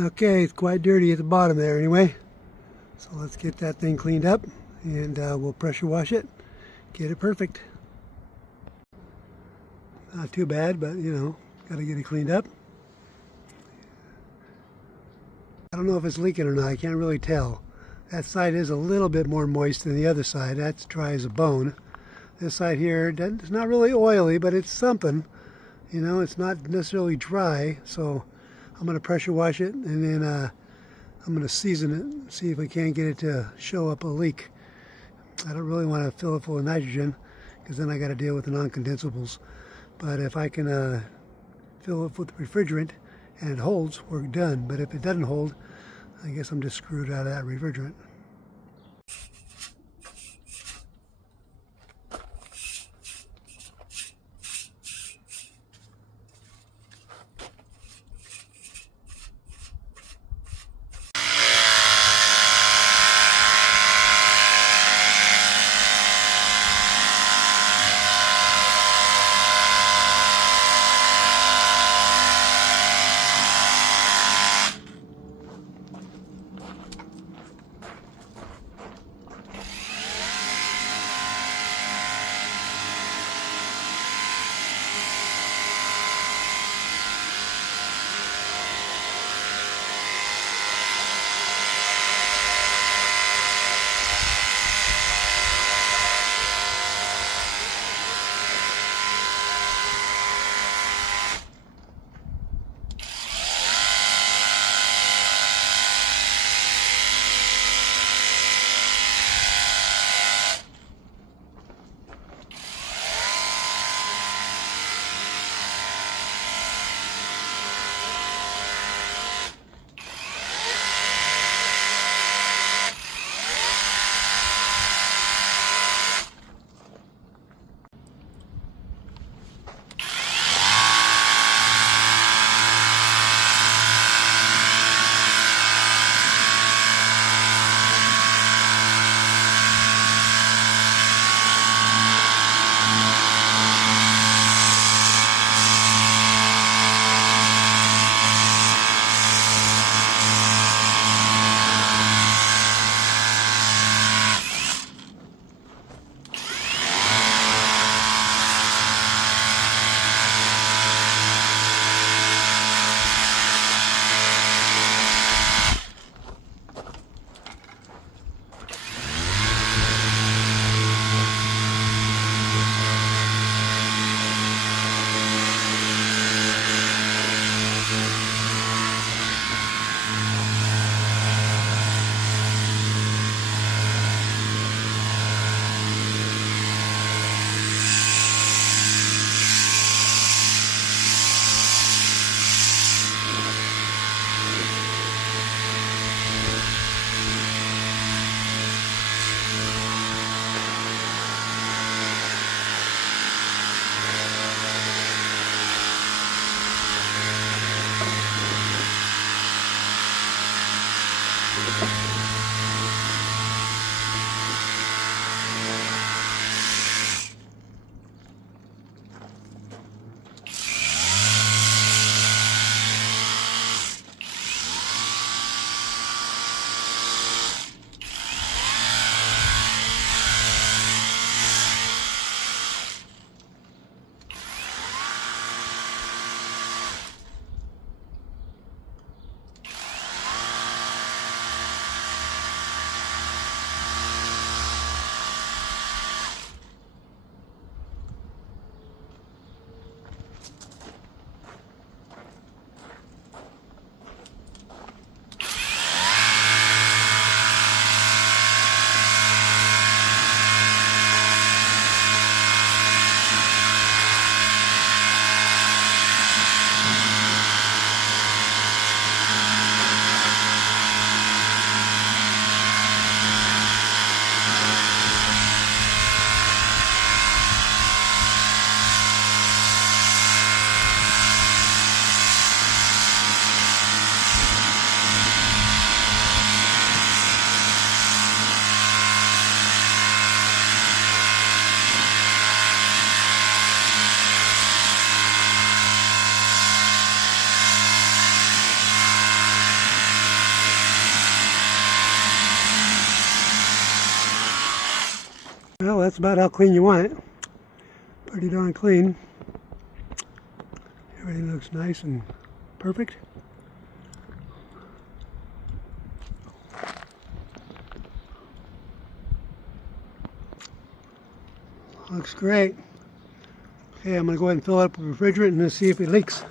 Okay, it's quite dirty at the bottom there anyway. So let's get that thing cleaned up and we'll pressure wash it, get it perfect. Not too bad, but you know, gotta get it cleaned up. I don't know if it's leaking or not, I can't really tell. That side is a little bit more moist than the other side. That's dry as a bone. This side here, it's not really oily, but it's something. You know, it's not necessarily dry, so I'm going to pressure wash it, and then I'm going to season it and see if we can't get it to show up a leak. I don't really want to fill it full of nitrogen, because then I got to deal with the non-condensables. But if I can fill it with refrigerant and it holds, we're done. But if it doesn't hold, I guess I'm just screwed out of that refrigerant. that's about how clean you want it. Pretty darn clean. Everything looks nice and perfect. Looks great. Okay, I'm going to go ahead and fill it up with refrigerant and see if it leaks.